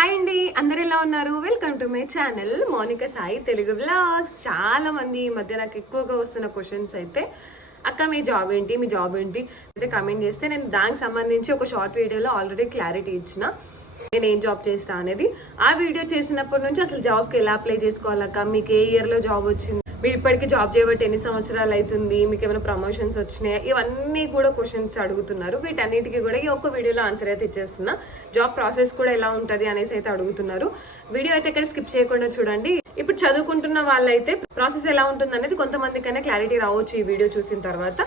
Hi అండి. అందరు ఎలా ఉన్నారు? Welcome to my channel Mounika Sai Telugu blogs చాలా మంది ఈ మధ్య నాకు ఎక్కువగా వస్తున్న క్వశ్చన్స్ అయితే అక్క మీ జాబ్ ఏంటి? మీ జాబ్ ఏంటి? అయితే కమెంట్ చేస్తే నేను దానికి సంబంధించి ఒక షార్ట్ వీడియోలో ఆల్రెడీ క్లారిటీ ఇచ్చిన నేను ఏం జాబ్ చేస్తా అనేది. ఆ వీడియో చేసినప్పటి నుంచి అసలు జాబ్కి ఎలా అప్లై చేసుకోవాలక్క మీకు ఏ ఇయర్లో జాబ్ వచ్చింది? మీరు ఇప్పటికీ జాబ్ చేయబట్టి ఎన్ని సంవత్సరాలు అవుతుంది మీకు ఏమైనా ప్రమోషన్స్ వచ్చినాయా? ఇవన్నీ కూడా క్వశ్చన్స్ అడుగుతున్నారు. వీటన్నిటికీ కూడా ఈ ఒక్క వీడియోలో ఆన్సర్ అయితే ఇచ్చేస్తున్నా. జాబ్ ప్రాసెస్ కూడా ఎలా ఉంటుంది అనేసి అయితే అడుగుతున్నారు. వీడియో అయితే ఇక్కడ స్కిప్ చేయకుండా చూడండి. ఇప్పుడు చదువుకుంటున్న వాళ్ళైతే ప్రాసెస్ ఎలా ఉంటుంది అనేది కొంతమందికైనా క్లారిటీ రావచ్చు ఈ వీడియో చూసిన తర్వాత.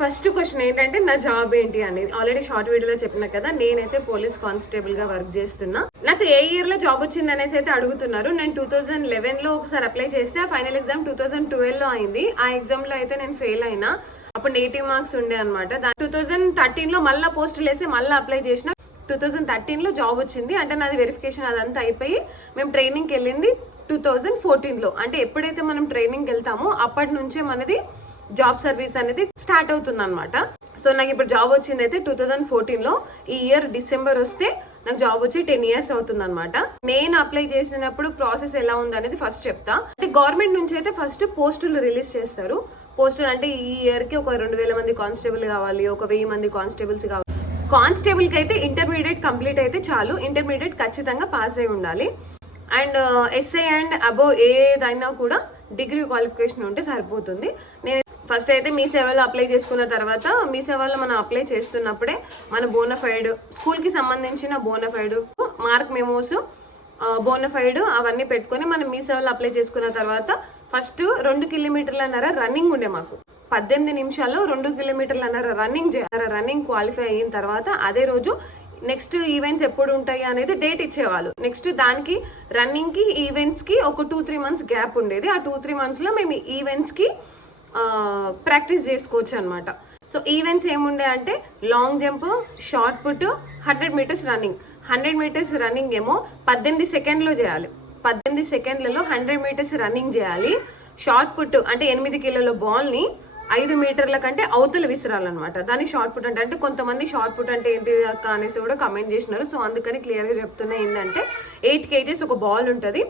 ఫస్ట్ క్వశ్చన్ ఏంటంటే నా జాబ్ ఏంటి అనేది. ఆల్రెడీ షార్ట్ వీడియోలో చెప్పిన కదా నేనైతే పోలీస్ కానిస్టేబుల్గా వర్క్ చేస్తున్నా. నాకు ఏ ఇయర్లో జాబ్ వచ్చింది అనేసి అయితే అడుగుతున్నారు. నేను టూ థౌజండ్ లెవెన్లో ఒకసారి అప్లై చేస్తే ఆ ఫైనల్ ఎగ్జామ్ టూ థౌజండ్ ట్వెల్వ్లో అయింది. ఆ ఎగ్జామ్లో అయితే నేను ఫెయిల్ అయినా. అప్పుడు నెగిటివ్ మార్క్స్ ఉండే అనమాట టూ థౌజండ్ థర్టీన్లో మళ్ళీ పోస్టులు వేసి మళ్ళీ అప్లై చేసిన. టూ థౌజండ్ థర్టీన్లో జాబ్ వచ్చింది. అంటే నాది వెరిఫికేషన్ అదంతా అయిపోయి మేము ట్రైనింగ్కి వెళ్ళింది టూ థౌజండ్ ఫోర్టీన్లో. అంటే ఎప్పుడైతే మనం ట్రైనింగ్కి వెళ్తామో అప్పటి నుంచే మనది జాబ్ సర్వీస్ అనేది స్టార్ట్ అవుతుంది అనమాట సో నాకు ఇప్పుడు జాబ్ వచ్చింది అయితే టూ థౌజండ్ ఫోర్టీన్లో ఈ ఇయర్ డిసెంబర్ వస్తే నాకు జాబ్ వచ్చి టెన్ ఇయర్స్ అవుతుంది అనమాట నేను అప్లై చేసినప్పుడు ప్రాసెస్ ఎలా ఉంది అనేది ఫస్ట్ చెప్తా. అంటే గవర్నమెంట్ నుంచి అయితే ఫస్ట్ పోస్టులు రిలీజ్ చేస్తారు. పోస్టులు అంటే ఈ ఇయర్కి ఒక రెండు వేల మంది కానిస్టేబుల్ కావాలి ఒక వెయ్యి మంది కానిస్టేబుల్స్ కావాలి. కానిస్టేబుల్కి అయితే ఇంటర్మీడియట్ కంప్లీట్ అయితే చాలు. ఇంటర్మీడియట్ ఖచ్చితంగా పాస్ అయి ఉండాలి. అండ్ ఎస్ఐ అండ్ అబోవ్ ఏదైనా కూడా డిగ్రీ క్వాలిఫికేషన్ ఉంటే సరిపోతుంది. నేను ఫస్ట్ అయితే మీ సేవలో అప్లై చేసుకున్న తర్వాత మీ సేవలో మనం అప్లై చేస్తున్నప్పుడే మన బోనఫైడ్ స్కూల్కి సంబంధించిన బోనఫైడ్ మార్క్ మెమోస్ బోనఫైడ్ అవన్నీ పెట్టుకొని మనం మీ సేవలో అప్లై చేసుకున్న తర్వాత ఫస్ట్ రెండు కిలోమీటర్లన్నర రన్నింగ్ ఉండే మాకు. పద్దెనిమిది నిమిషాల్లో రెండు కిలోమీటర్లన్నర రన్నింగ్ చేయాలి రన్నింగ్ క్వాలిఫై అయిన తర్వాత అదే రోజు నెక్స్ట్ ఈవెంట్స్ ఎప్పుడు ఉంటాయి అనేది డేట్ ఇచ్చేవాళ్ళు. నెక్స్ట్ దానికి రన్నింగ్కి ఈవెంట్స్కి ఒక టూ త్రీ మంత్స్ గ్యాప్ ఉండేది. ఆ టూ త్రీ మంత్స్లో మేము ఈవెంట్స్కి ప్రాక్టీస్ చేసుకోవచ్చు అనమాట సో ఈవెంట్స్ ఏముండే అంటే long jump shot put hundred metres running. Hundred metres running ఏమో పద్దెనిమిది సెకండ్లో చేయాలి. పద్దెనిమిది సెకండ్లలో హండ్రెడ్ మీటర్స్ రన్నింగ్ చేయాలి. షార్ట్ పుట్ అంటే ఎనిమిది కిలోల బాల్ని ఐదు మీటర్ల కంటే అవతల విసిరాలన్నమాట. దాన్ని షార్ట్ పుట్ అంటే అంటే కొంతమంది షార్ట్ పుట్ అంటే ఏంటి అక్క అనేసి కూడా కమెంట్ చేసినారు. సో అందుకని క్లియర్గా చెప్తున్నా ఏంటంటే ఎయిట్ కేజీస్ ఒక బాల్ ఉంటుంది.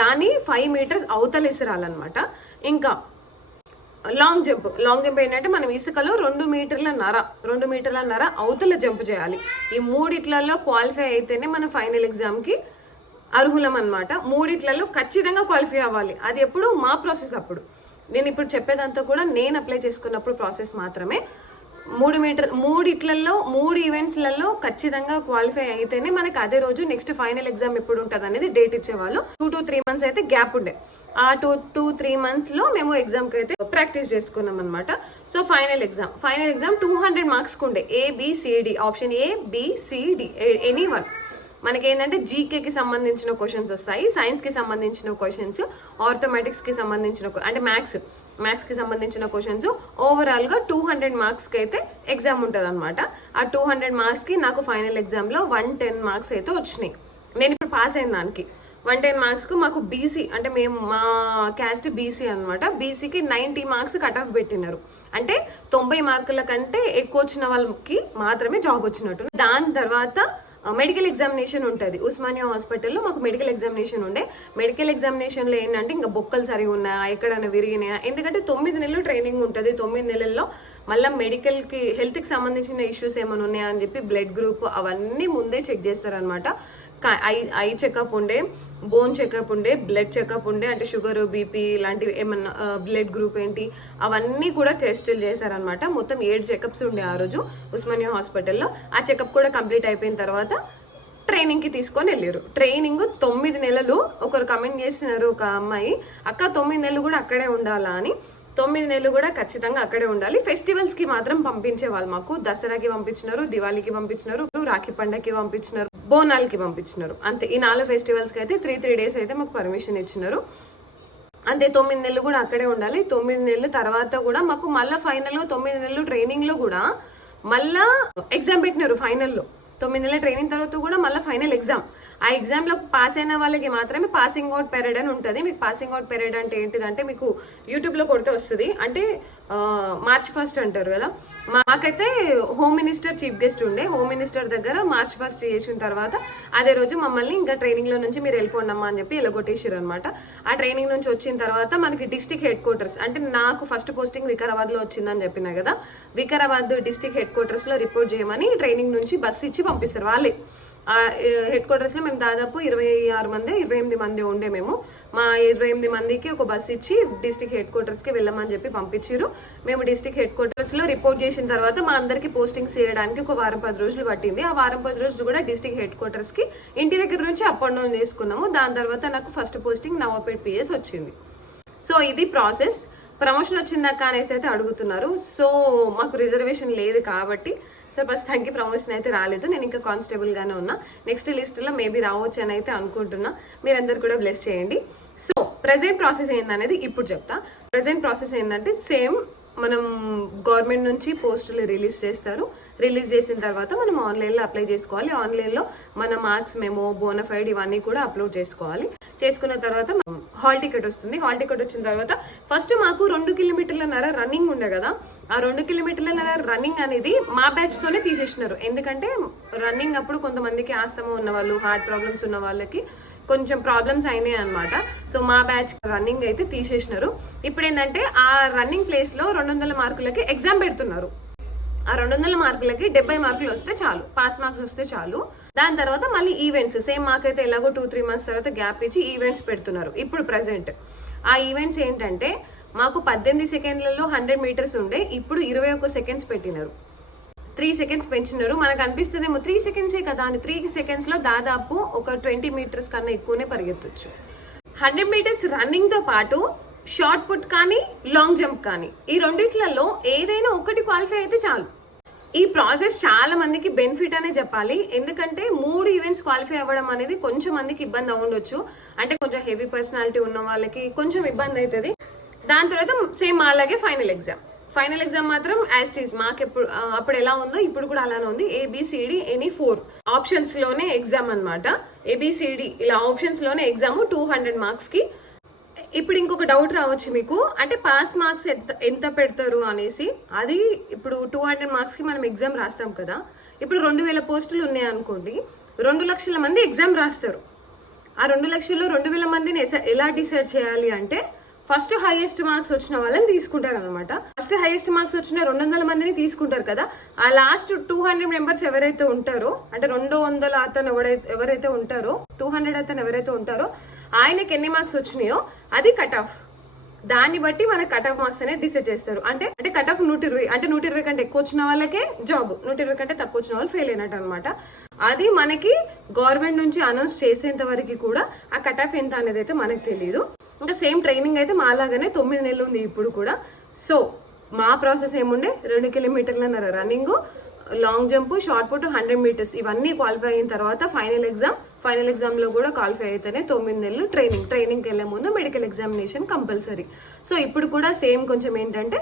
దాన్ని ఫైవ్ మీటర్స్ అవతల విసిరాలన్నమాట. ఇంకా లాంగ్ జంప్. లాంగ్ జంప్ ఏంటంటే మనం ఇసుకలో రెండు మీటర్ల నర రెండు మీటర్ల నర అవతల జంప్ చేయాలి. ఈ మూడిట్లలో క్వాలిఫై అయితేనే మన ఫైనల్ ఎగ్జామ్కి అర్హులం అనమాట మూడిట్లలో ఖచ్చితంగా క్వాలిఫై అవ్వాలి. అది ఎప్పుడు? మా ప్రాసెస్ అప్పుడు. నేను ఇప్పుడు చెప్పేదంతా కూడా నేను అప్లై చేసుకున్నప్పుడు ప్రాసెస్ మాత్రమే. మూడు మీటర్ మూడిట్లలో మూడు ఈవెంట్స్లలో ఖచ్చితంగా క్వాలిఫై అయితేనే మనకి అదే రోజు నెక్స్ట్ ఫైనల్ ఎగ్జామ్ ఎప్పుడు ఉంటుంది అనేది డేట్ ఇచ్చేవాళ్ళు. టూ టు త్రీ మంత్స్ అయితే గ్యాప్ ఉండే. ఆ టూ టూ త్రీ మంత్స్లో మేము ఎగ్జామ్కి అయితే ప్రాక్టీస్ చేసుకున్నాం అనమాట so final exam final exam two hundred marks ఉండే. A B C D option A B C D any one మనకి ఏంటంటే జీకేకి సంబంధించిన క్వశ్చన్స్ వస్తాయి సైన్స్కి సంబంధించిన క్వశ్చన్స్ ఆర్థమెటిక్స్కి సంబంధించిన అంటే మ్యాథ్స్ మ్యాథ్స్కి సంబంధించిన క్వశ్చన్స్ ఓవరాల్గా టూ హండ్రెడ్ మార్క్స్కి అయితే ఎగ్జామ్ ఉంటుంది అనమాట ఆ టూ హండ్రెడ్ మార్క్స్కి నాకు ఫైనల్ ఎగ్జామ్లో వన్ టెన్ మార్క్స్ అయితే వచ్చినాయి. నేను ఇప్పుడు పాస్ అయిన దానికి. వన్ టెన్ మార్క్స్కు మాకు బీసీ అంటే మేము మా క్యాస్ట్ బీసీ అనమాట బీసీకి నైంటీ మార్క్స్ కట్ ఆఫ్ పెట్టినారు. అంటే తొంభై మార్కుల కంటే ఎక్కువ వచ్చిన వాళ్ళకి మాత్రమే జాబ్ వచ్చినట్టు. దాని తర్వాత మెడికల్ ఎగ్జామినేషన్ ఉంటుంది. ఉస్మానియా హాస్పిటల్లో మాకు మెడికల్ ఎగ్జామినేషన్ ఉండే. మెడికల్ ఎగ్జామినేషన్లో ఏంటంటే ఇంకా బొక్కలు సరిగా ఉన్నాయా ఎక్కడైనా విరిగినాయా? ఎందుకంటే తొమ్మిది నెలలు ట్రైనింగ్ ఉంటుంది. తొమ్మిది నెలల్లో మళ్ళీ మెడికల్కి హెల్త్కి సంబంధించిన ఇష్యూస్ ఏమైనా ఉన్నాయా అని చెప్పి బ్లడ్ గ్రూప్ అవన్నీ ముందే చెక్ చేస్తారనమాట ఐ ఐ చెకప్ ఉండే బోన్ చెకప్ ఉండే బ్లడ్ చెకప్ ఉండే అంటే షుగర్ బీపీ ఇలాంటివి ఏమన్నా బ్లడ్ గ్రూప్ ఏంటి అవన్నీ కూడా టెస్టులు చేశారనమాట మొత్తం ఏడు చెకప్స్ ఉండే ఆ రోజు ఉస్మానియా హాస్పిటల్లో. ఆ చెకప్ కూడా కంప్లీట్ అయిపోయిన తర్వాత ట్రైనింగ్కి తీసుకొని వెళ్ళారు. ట్రైనింగ్ తొమ్మిది నెలలు ఒకరు కమెంట్ చేసినారు ఒక అమ్మాయి. అక్క తొమ్మిది నెలలు కూడా అక్కడే ఉండాలా అని తొమ్మిది నెలలు కూడా ఖచ్చితంగా అక్కడే ఉండాలి. ఫెస్టివల్స్కి మాత్రం పంపించే వాళ్ళు మాకు. దసరాకి పంపించినారు దివాళీకి పంపించినారు రాఖీ పండగకి పంపించినారు బోనాలకి పంపించినారు. అంతే. ఈ నాలుగు ఫెస్టివల్స్కి అయితే త్రీ త్రీ డేస్ అయితే మాకు పర్మిషన్ ఇచ్చినారు. అంతే. తొమ్మిది నెలలు కూడా అక్కడే ఉండాలి. తొమ్మిది నెలలు తర్వాత కూడా మాకు మళ్ళా ఫైనల్ తొమ్మిది నెలలు ట్రైనింగ్లో కూడా మళ్ళా ఎగ్జామ్ పెట్టినారు ఫైనల్లో. తొమ్మిది నెలల ట్రైనింగ్ తర్వాత కూడా మళ్ళీ ఫైనల్ ఎగ్జామ్. ఆ ఎగ్జామ్లో పాస్ అయిన వాళ్ళకి మాత్రమే పాసింగ్ అవుట్ పీరియడ్ అని ఉంటుంది. మీకు పాసింగ్ అవుట్ పీరియడ్ అంటే ఏంటిదంటే మీకు యూట్యూబ్లో కొడితే వస్తుంది. అంటే మార్చ్ ఫస్ట్ అంటారు కదా. మాకైతే హోమ్ మినిస్టర్ చీఫ్ గెస్ట్ ఉండే. హోమ్ మినిస్టర్ దగ్గర మార్చ్ ఫస్ట్ చేసిన తర్వాత అదే రోజు మమ్మల్ని ఇంకా ట్రైనింగ్లో నుంచి మీరు వెళ్ళిపోండమ్మా అని చెప్పి ఎలగొట్టేసారు అనమాట ఆ ట్రైనింగ్ నుంచి వచ్చిన తర్వాత మనకి డిస్టిక్ హెడ్ క్వార్టర్స్ అంటే నాకు ఫస్ట్ పోస్టింగ్ వికారాబాద్లో వచ్చిందని చెప్పినా కదా వికారాబాద్ డిస్టిక్ హెడ్ క్వార్టర్స్లో రిపోర్ట్ చేయమని ట్రైనింగ్ నుంచి బస్ ఇచ్చి పంపిస్తారు వాళ్ళే. హెడ్ క్వార్టర్స్లో మేము దాదాపు ఇరవై ఆరు మంది ఇరవై ఎనిమిది మంది ఉండే మేము. మా ఇరవై ఎనిమిది మందికి ఒక బస్ ఇచ్చి డిస్టిక్ హెడ్ క్వార్టర్స్కి వెళ్ళమని చెప్పి పంపించారు మేము డిస్టిక్ హెడ్ క్వార్టర్స్లో రిపోర్ట్ చేసిన తర్వాత మా అందరికి పోస్టింగ్స్ చేయడానికి ఒక వారం పది రోజులు పట్టింది. ఆ వారం పది రోజులు కూడా డిస్టిక్ హెడ్ క్వార్టర్స్కి ఇంటి దగ్గర నుంచి అప్ అండ్ డౌన్ చేసుకున్నాము. దాని తర్వాత నాకు first posting Nawabpet P S వచ్చింది. సో ఇది ప్రాసెస్ ప్రమోషన్ వచ్చిందాక అనేసి అయితే అడుగుతున్నారు. సో మాకు రిజర్వేషన్ లేదు కాబట్టి సో ప్రస్తుతానికి ప్రమోషన్ అయితే రాలేదు. నేను ఇంకా కానిస్టేబుల్గానే ఉన్నా. నెక్స్ట్ లిస్టులో మేబీ రావచ్చు అని అయితే అనుకుంటున్నా. మీరందరు కూడా బ్లెస్ చేయండి. సో ప్రెసెంట్ ప్రాసెస్ ఏందనేది ఇప్పుడు చెప్తా. ప్రెసెంట్ ప్రాసెస్ ఏంటంటే సేమ్ మనం గవర్నమెంట్ నుంచి పోస్టులు రిలీజ్ చేస్తారు. రిలీజ్ చేసిన తర్వాత మనం ఆన్లైన్లో అప్లై చేసుకోవాలి. ఆన్లైన్లో మన మార్క్స్ మేము బోనఫైడ్ ఇవన్నీ కూడా అప్లోడ్ చేసుకోవాలి. చేసుకున్న తర్వాత హాల్ టికెట్ వస్తుంది. హాల్ టికెట్ వచ్చిన తర్వాత ఫస్ట్ మాకు రెండు కిలోమీటర్ల నర రన్నింగ్ ఉండే కదా. ఆ రెండు కిలోమీటర్ల రన్నింగ్ అనేది మా బ్యాచ్ తోనే తీసేసినారు. ఎందుకంటే రన్నింగ్ అప్పుడు కొంతమందికి ఆస్తమా ఉన్న వాళ్ళు హార్ట్ ప్రాబ్లమ్స్ ఉన్న వాళ్ళకి కొంచెం ప్రాబ్లమ్స్ అయినాయి అనమాట సో మా బ్యాచ్ రన్నింగ్ అయితే తీసేసినారు. ఇప్పుడు ఏంటంటే ఆ రన్నింగ్ ప్లేస్లో రెండు వందల మార్కులకి ఎగ్జామ్ పెడుతున్నారు. ఆ రెండు వందల మార్కులకి డెబ్బై మార్కులు వస్తే చాలు. పాస్ మార్క్స్ వస్తే చాలు. దాని తర్వాత మళ్ళీ ఈవెంట్స్ సేమ్ మాకైతే ఎలాగో టూ త్రీ మంత్స్ తర్వాత గ్యాప్ ఇచ్చి ఈవెంట్స్ పెడుతున్నారు. ఇప్పుడు ప్రెసెంట్ ఆ ఈవెంట్స్ ఏంటంటే మాకు పద్దెనిమిది సెకండ్లలో హండ్రెడ్ మీటర్స్ ఉండే ఇప్పుడు ఇరవై ఒక్క సెకండ్స్ పెట్టినారు. త్రీ సెకండ్స్ పెంచినారు. మనకు అనిపిస్తుందేమో త్రీ సెకండ్సే కదా అని. త్రీ సెకండ్స్లో దాదాపు ఒక ట్వంటీ మీటర్స్ కన్నా ఎక్కువనే పరిగెత్తొచ్చు. హండ్రెడ్ మీటర్స్ రన్నింగ్తో పాటు షార్ట్ పుట్ కానీ లాంగ్ జంప్ కానీ ఈ రెండిట్లలో ఏదైనా ఒకటి క్వాలిఫై అయితే చాలు. ఈ ప్రాసెస్ చాలా మందికి బెనిఫిట్ అనే చెప్పాలి. ఎందుకంటే మూడు ఈవెంట్స్ క్వాలిఫై అవ్వడం అనేది కొంచెం మందికి ఇబ్బంది అవ్వడొచ్చు అంటే కొంచెం హెవీ పర్సనాలిటీ ఉన్న వాళ్ళకి కొంచెం ఇబ్బంది అవుతుంది. దాని తర్వాత సేమ్ అలాగే ఫైనల్ ఎగ్జామ్ ఫైనల్ ఎగ్జామ్ మాత్రం యాస్టీస్ మాకు ఎప్పుడు అప్పుడు ఎలా ఉందో ఇప్పుడు కూడా అలానే ఉంది. A B C D any four ఆప్షన్స్లోనే exam అనమాట ఏబిసిడి ఇలా ఆప్షన్స్లోనే ఎగ్జామ్ టూ హండ్రెడ్ మార్క్స్కి. ఇప్పుడు ఇంకొక డౌట్ రావచ్చు మీకు. అంటే పాస్ మార్క్స్ ఎంత ఎంత పెడతారు అనేసి. అది ఇప్పుడు టూ హండ్రెడ్ మార్క్స్కి మనం ఎగ్జామ్ రాస్తాం కదా. ఇప్పుడు రెండు వేల పోస్టులు ఉన్నాయి అనుకోండి. రెండు లక్షల మంది ఎగ్జామ్ రాస్తారు. ఆ రెండు లక్షల్లో రెండు వేల మందిని ఎలా డిసైడ్ చేయాలి అంటే ఫస్ట్ హైయెస్ట్ మార్క్స్ వచ్చిన వాళ్ళని తీసుకుంటారు అనమాట ఫస్ట్ హైయెస్ట్ మార్క్స్ వచ్చిన రెండు వందల మందిని తీసుకుంటారు కదా. ఆ లాస్ట్ టూ హండ్రెడ్ మెంబర్స్ ఎవరైతే ఉంటారో అంటే రెండు వందల అతను ఎవరైతే ఎవరైతే ఉంటారో టూ హండ్రెడ్ అతను ఎవరైతే ఉంటారో ఆయనకి ఎన్ని మార్క్స్ వచ్చినాయో అది కట్ ఆఫ్. దాన్ని బట్టి మన కట్ ఆఫ్ మార్క్స్ అనేది డిసైడ్ చేస్తారు. అంటే అంటే కట్ ఆఫ్ నూట ఇరవై అంటే నూట ఇరవై కంటే ఎక్కువ వచ్చిన వాళ్ళకే జాబ్ నూట ఇరవై కంటే తక్కువ వచ్చిన వాళ్ళు ఫెయిల్ అయినట్టు అనమాట అది మనకి గవర్నమెంట్ నుంచి అనౌన్స్ చేసేంత వరకు కూడా ఆ కట్ ఆఫ్ ఎంత అనేది అయితే మనకు తెలియదు ఇంకా సేమ్ ట్రైనింగ్ అయితే మాలాగానే తొమ్మిది నెలలు ఉంది ఇప్పుడు కూడా. సో మా ప్రాసెస్ ఏముండే? రెండు కిలోమీటర్లన్నర running long jump shot put hundred metres. ఇవన్నీ క్వాలిఫై అయిన తర్వాత ఫైనల్ ఎగ్జామ్ ఫైనల్ ఎగ్జామ్లో కూడా క్వాలిఫై అయితేనే తొమ్మిది నెలలు ట్రైనింగ్. ట్రైనింగ్కి వెళ్ళే ముందు మెడికల్ ఎగ్జామినేషన్ కంపల్సరీ. సో ఇప్పుడు కూడా సేమ్ కొంచెం ఏంటంటే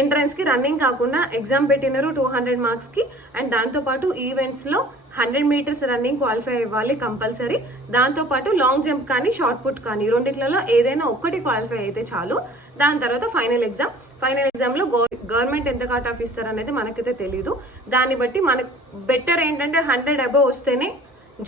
ఎంట్రన్స్కి రన్నింగ్ కాకుండా ఎగ్జామ్ పెట్టినారు టూ హండ్రెడ్ మార్క్స్కి. అండ్ దాంతోపాటు ఈవెంట్స్లో హండ్రెడ్ మీటర్స్ రన్నింగ్ క్వాలిఫై అవ్వాలి కంపల్సరీ. దాంతో పాటు లాంగ్ జంప్ కానీ షార్ట్ పుట్ కానీ రెండిట్లలో ఏదైనా ఒక్కటి క్వాలిఫై అయితే చాలు. దాని తర్వాత ఫైనల్ ఎగ్జామ్ ఫైనల్ ఎగ్జామ్లో గవర్నమెంట్ ఎంత కట్ ఆఫ్ ఇస్తారు అనేది మనకైతే తెలియదు దాన్ని బట్టి మనకు బెటర్ ఏంటంటే హండ్రెడ్ అబవ్ వస్తేనే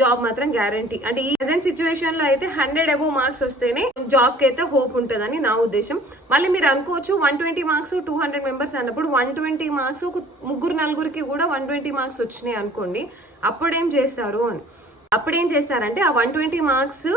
జాబ్ మాత్రం గ్యారంటీ అంటే ఈ ప్రజెంట్ సిచ్యువేషన్లో అయితే హండ్రెడ్ అబవ్ మార్క్స్ వస్తేనే జాబ్కి అయితే హోప్ ఉంటుందని నా ఉద్దేశం. మళ్ళీ మీరు అనుకోవచ్చు one twenty marks two hundred members అన్నప్పుడు వన్ ట్వంటీ మార్క్స్ ఒక ముగ్గురు నలుగురికి కూడా వన్ ట్వంటీ మార్క్స్ వచ్చినాయి అనుకోండి. అప్పుడేం చేస్తారు అని. అప్పుడేం చేస్తారంటే ఆ వన్ ట్వంటీ మార్క్స్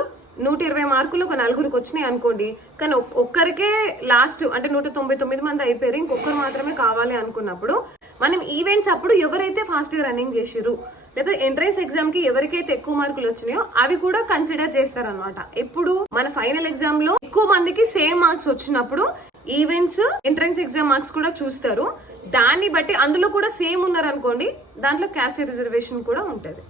నూట ఇరవై మార్కులు ఒక నలుగురికి వచ్చినాయి అనుకోండి. కానీ ఒక్కరికే లాస్ట్ అంటే నూట తొంభై తొమ్మిది మంది అయిపోయారు. ఇంకొకరు మాత్రమే కావాలి అనుకున్నప్పుడు మనం ఈవెంట్స్ అప్పుడు ఎవరైతే ఫాస్ట్గా రన్నింగ్ చేసిర్రు లేదా ఎంట్రన్స్ ఎగ్జామ్కి ఎవరికైతే ఎక్కువ మార్కులు వచ్చినాయో అవి కూడా కన్సిడర్ చేస్తారనమాట ఎప్పుడు? మన ఫైనల్ ఎగ్జామ్లో ఎక్కువ మందికి సేమ్ మార్క్స్ వచ్చినప్పుడు ఈవెంట్స్ ఎంట్రన్స్ ఎగ్జామ్ మార్క్స్ కూడా చూస్తారు. దాన్ని బట్టి అందులో కూడా సేమ్ ఉన్నారు అనుకోండి దాంట్లో క్యాస్ట్ రిజర్వేషన్ కూడా ఉంటుంది.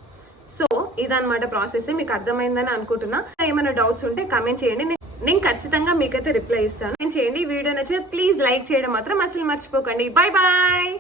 సో ఇదన్నమాట ప్రాసెస్. మీకు అర్థమైందని అనుకుంటున్నా. ఏమైనా డౌట్స్ ఉంటే కమెంట్ చేయండి. నేను- నేను ఖచ్చితంగా మీకైతే రిప్లై ఇస్తాను. నేను చేయండి. వీడియో నచ్చితే ప్లీజ్ లైక్ చేయడం మాత్రం అసలు మర్చిపోకండి. Bye bye!